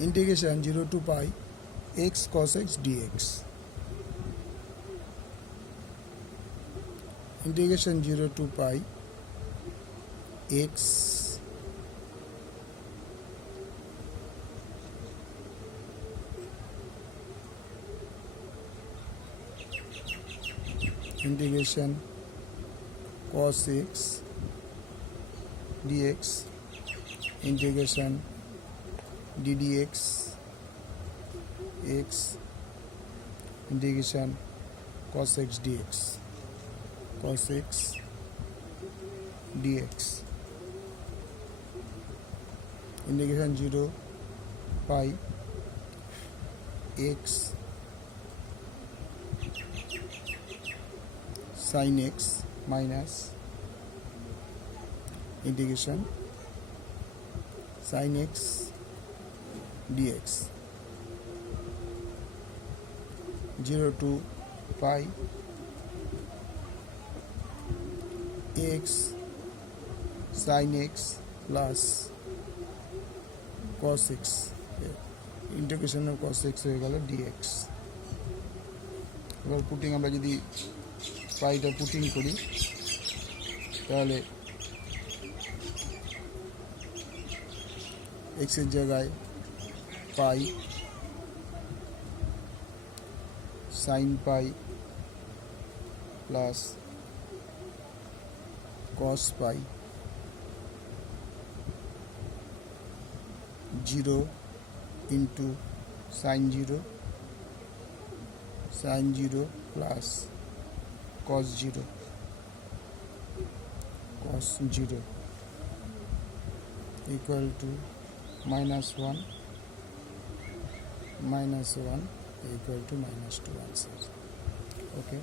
integration 0 to pi x cos x dx, integration 0 to pi x integration cos x dx, integration ddx x, integration cos x dx, cos x dx, integration 0 pi x sin x minus integration sin x dx, 0 to pi x sin x plus cos x, integration of cos x হয়ে গেল dx। এবার putting আমরা যদি পাইটা putting করি তাহলে x এর জায়গায় পাই sin pi plus cos pi 0 into sin 0 plus cos 0 equal to minus 1 equal to minus 2 answer. Okay.